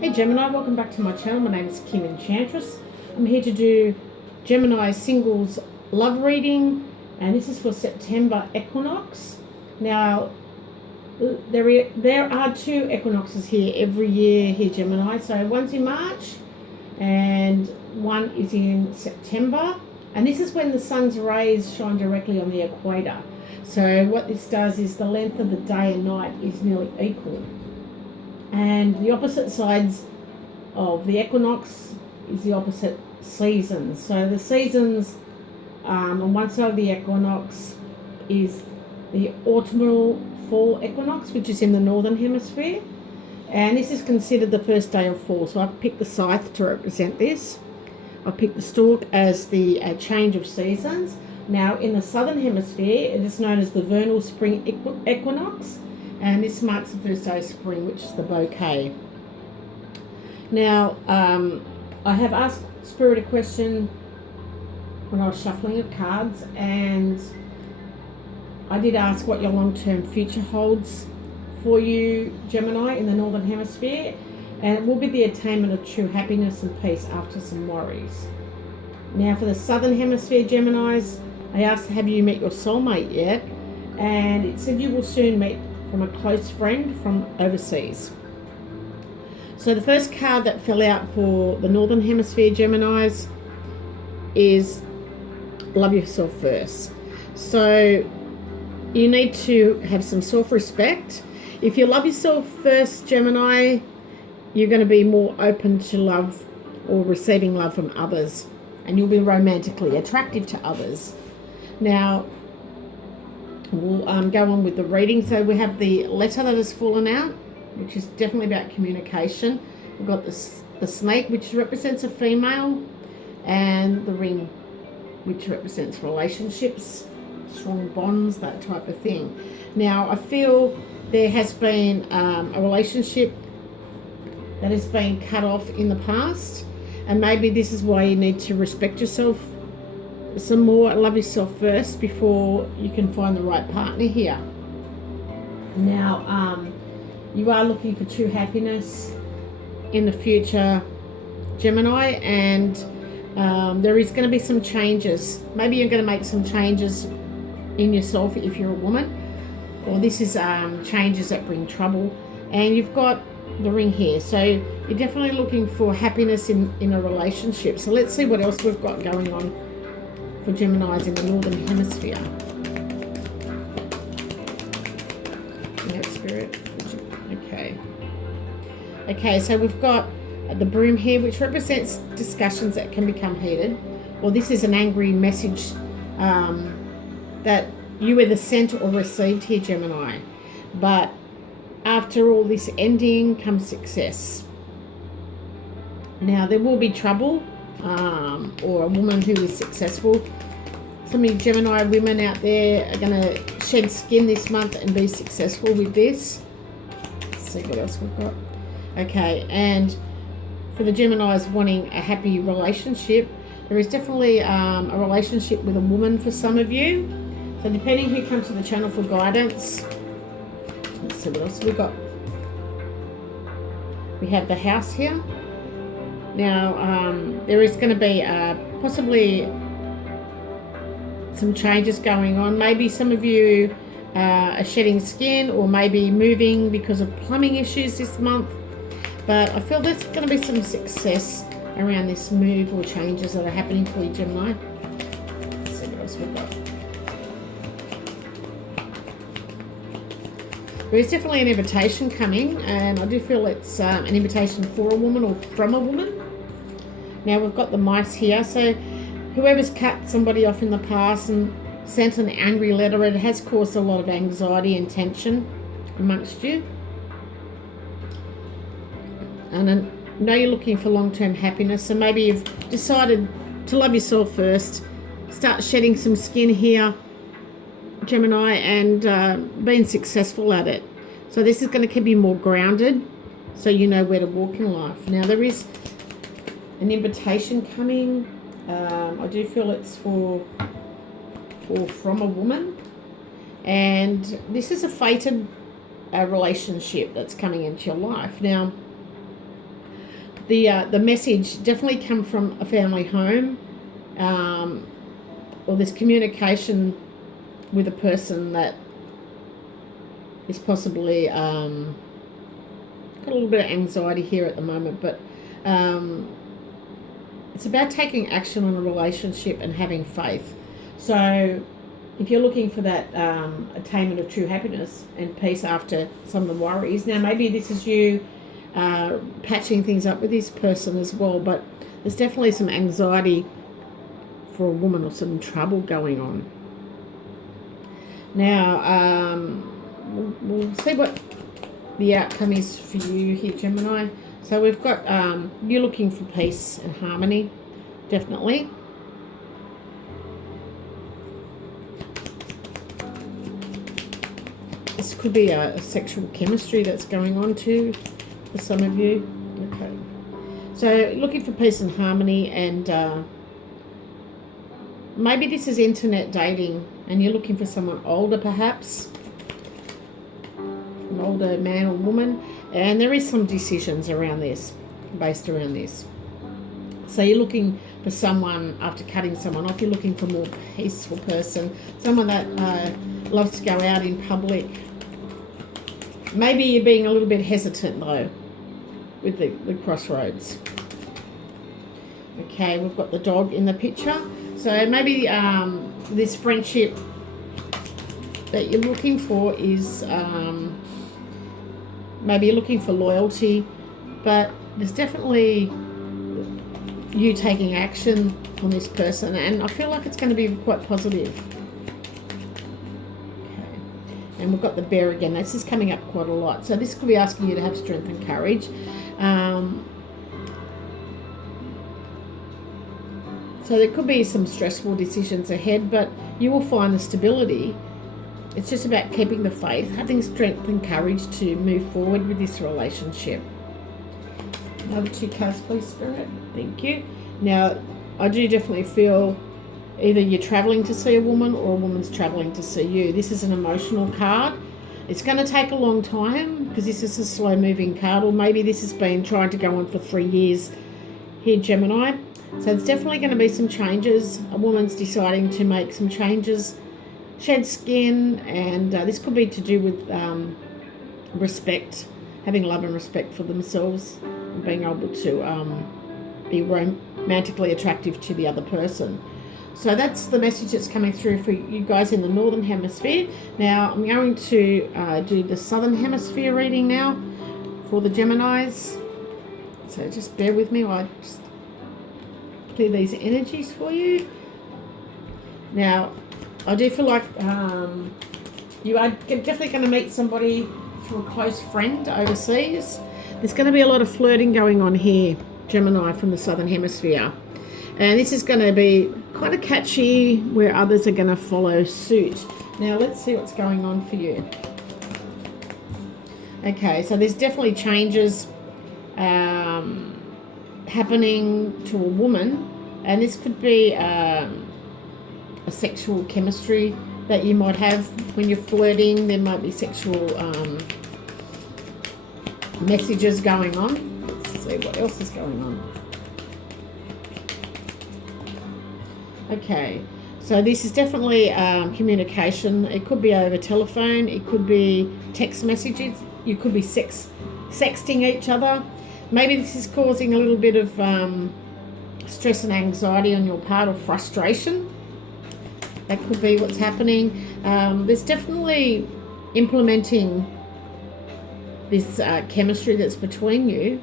Hey Gemini, welcome back to my channel. My name is Kim Enchantress. I'm here to do Gemini singles love reading, and this is for September equinox. Now, there are two equinoxes here every year here, Gemini. So one's in March and one is in September. And this is when the sun's rays shine directly on the equator. So what this does is the length of the day and night is nearly equal. And the opposite sides of the equinox is the opposite seasons. So the seasons on one side of the equinox is the autumnal fall equinox, which is in the northern hemisphere. And this is considered the first day of fall. So I've picked the scythe to represent this. I've picked the stalk as the change of seasons. Now in the southern hemisphere, it is known as the vernal spring equinox. And this marks the first day of spring, which is the bouquet. Now, I have asked Spirit a question when I was shuffling of cards, and I did ask what your long-term future holds for you, Gemini, in the Northern Hemisphere, and it will be the attainment of true happiness and peace after some worries. Now, for the Southern Hemisphere, Geminis, I asked, have you met your soulmate yet? And it said you will soon meet from a close friend from overseas. So the first card that fell out for the Northern Hemisphere Geminis is love yourself first. So you need to have some self-respect. If you love yourself first, Gemini, you're going to be more open to love or receiving love from others, and you'll be romantically attractive to others. Now, we'll go on with the reading. So we have the letter that has fallen out, which is definitely about communication. We've got the snake, which represents a female, and the ring, which represents relationships, strong bonds, that type of thing. Now, I feel there has been a relationship that has been cut off in the past, and maybe this is why you need to respect yourself some more, love yourself first before you can find the right partner here. Now, you are looking for true happiness in the future, Gemini, and there is going to be some changes. Maybe you're going to make some changes in yourself if you're a woman, or this is changes that bring trouble. And you've got the ring here, so you're definitely looking for happiness in a relationship. So let's see what else we've got going on for Geminis in the Northern Hemisphere. Yeah, Spirit. Okay, so we've got the broom here, which represents discussions that can become heated. Well, this is an angry message that you either sent or received here, Gemini. But after all this ending comes success. Now, there will be trouble, or a woman who is successful. Some of you Gemini women out there are going to shed skin this month and be successful with this. Let's see what else we've got. Okay, and for the Geminis wanting a happy relationship, there is definitely a relationship with a woman for some of you. So depending who comes to the channel for guidance, let's see what else we've got. We have the house here. Now, there is going to be possibly some changes going on. Maybe some of you are shedding skin, or maybe moving because of plumbing issues this month. But I feel there's going to be some success around this move or changes that are happening for you, Gemini. Let's see what else we've got. There is definitely an invitation coming, and I do feel it's an invitation for a woman or from a woman. Now we've got the mice here, so whoever's cut somebody off in the past and sent an angry letter, it has caused a lot of anxiety and tension amongst you. And I know you're looking for long-term happiness, so maybe you've decided to love yourself first, start shedding some skin here, Gemini, and being successful at it. So this is going to keep you more grounded, so you know where to walk in life. Now there is an invitation coming. I do feel it's for or from a woman, and this is a fated relationship that's coming into your life. Now, the message definitely come from a family home, or this communication with a person that is possibly got a little bit of anxiety here at the moment, but it's about taking action on a relationship and having faith. So if you're looking for that attainment of true happiness and peace after some of the worries, now maybe this is you patching things up with this person as well, but there's definitely some anxiety for a woman or some trouble going on. Now, we'll see what the outcome is for you here, Gemini. So we've got you looking for peace and harmony, definitely. This could be a sexual chemistry that's going on too for some of you. Okay. So looking for peace and harmony, and maybe this is internet dating and you're looking for someone older perhaps, an older man or woman, and there is some decisions around this, based around this. So you're looking for someone, after cutting someone off, you're looking for a more peaceful person, someone that loves to go out in public. Maybe you're being a little bit hesitant though with the crossroads. Okay, we've got the dog in the picture. So maybe this friendship that you're looking for is maybe you're looking for loyalty, but there's definitely you taking action on this person, and I feel like it's going to be quite positive. Okay, and we've got the bear again. This is coming up quite a lot, so this could be asking you to have strength and courage. So there could be some stressful decisions ahead, but you will find the stability. It's just about keeping the faith, having strength and courage to move forward with this relationship. Another 2 cards, please, Spirit. Thank you. Now, I do definitely feel either you're travelling to see a woman or a woman's travelling to see you. This is an emotional card. It's going to take a long time because this is a slow-moving card, or maybe this has been trying to go on for 3 years here, Gemini. So there's definitely going to be some changes. A woman's deciding to make some changes, shed skin, and this could be to do with respect, having love and respect for themselves, and being able to be romantically attractive to the other person. So that's the message that's coming through for you guys in the Northern Hemisphere. Now I'm going to do the Southern Hemisphere reading now for the Geminis. So just bear with me while I just clear these energies for you. Now, I do feel like you are definitely going to meet somebody through a close friend overseas. There's going to be a lot of flirting going on here, Gemini, from the Southern Hemisphere. And this is going to be kind of catchy, where others are going to follow suit. Now, let's see what's going on for you. Okay, so there's definitely changes happening to a woman, and this could be a sexual chemistry that you might have when you're flirting. There might be sexual messages going on. Let's see what else is going on. Okay, so this is definitely communication. It could be over telephone, it could be text messages, you could be sexting each other. Maybe this is causing a little bit of stress and anxiety on your part, or frustration. That could be what's happening. There's definitely implementing this chemistry that's between you,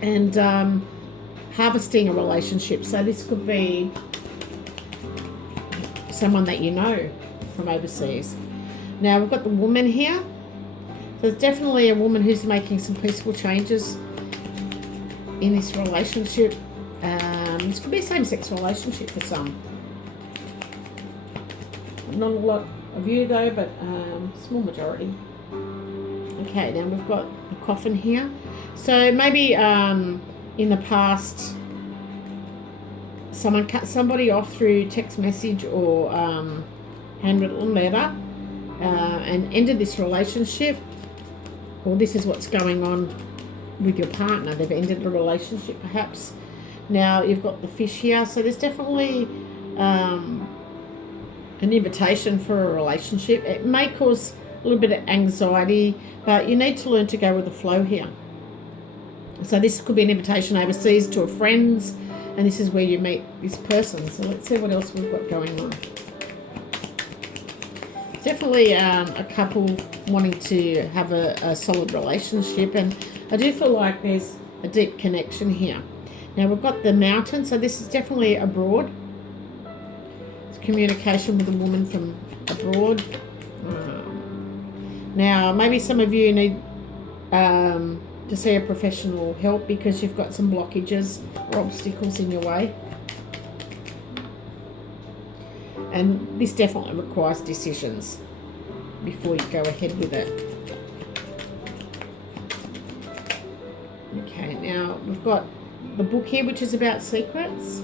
and harvesting a relationship. So this could be someone that you know from overseas. Now we've got the woman here. So it's definitely a woman who's making some peaceful changes in this relationship. This could be a same-sex relationship for some. Not a lot of you though, but small majority. Okay, then we've got the coffin here. So maybe in the past, someone cut somebody off through text message or handwritten letter and ended this relationship. Well, this is what's going on with your partner. They've ended a relationship perhaps. Now you've got the fish here, so there's definitely an invitation for a relationship. It may cause a little bit of anxiety, but you need to learn to go with the flow here. So this could be an invitation overseas to a friend's, and this is where you meet this person. So let's see what else we've got going on. Definitely a couple wanting to have a solid relationship, and I do feel like there's a deep connection here. Now we've got the mountain, so this is definitely abroad. It's communication with a woman from abroad. Now maybe some of you need to see a professional help because you've got some blockages or obstacles in your way. And this definitely requires decisions before you go ahead with it. Okay, now we've got the book here, which is about secrets.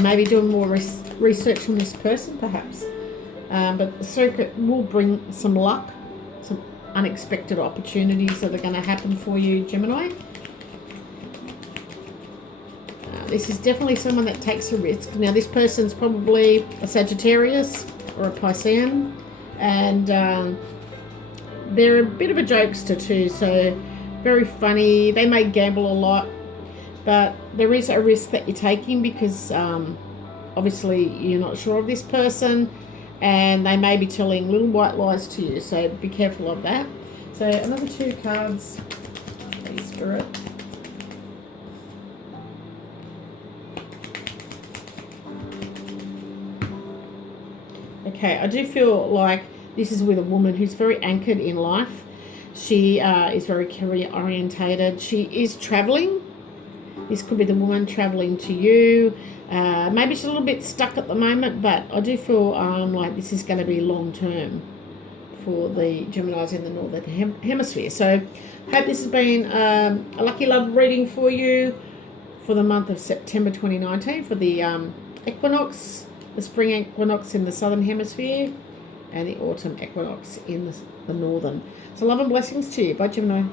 Maybe doing more research on this person, perhaps. But the secret will bring some luck, some unexpected opportunities that are going to happen for you, Gemini. This is definitely someone that takes a risk. Now, this person's probably a Sagittarius or a Piscean, and they're a bit of a jokester too, so very funny. They may gamble a lot, but there is a risk that you're taking because obviously you're not sure of this person, and they may be telling little white lies to you, so be careful of that. So another 2 cards, please, Spirit. Okay, I do feel like this is with a woman who's very anchored in life. She is very career orientated. She is traveling. This could be the woman traveling to you. Maybe she's a little bit stuck at the moment, but I do feel like this is going to be long term for the Geminis in the Northern Hemisphere. So I hope this has been a lucky love reading for you for the month of September 2019 for the equinox, the spring equinox in the Southern Hemisphere, and the autumn equinox in the Northern. So love and blessings to you. Bye, Gemini.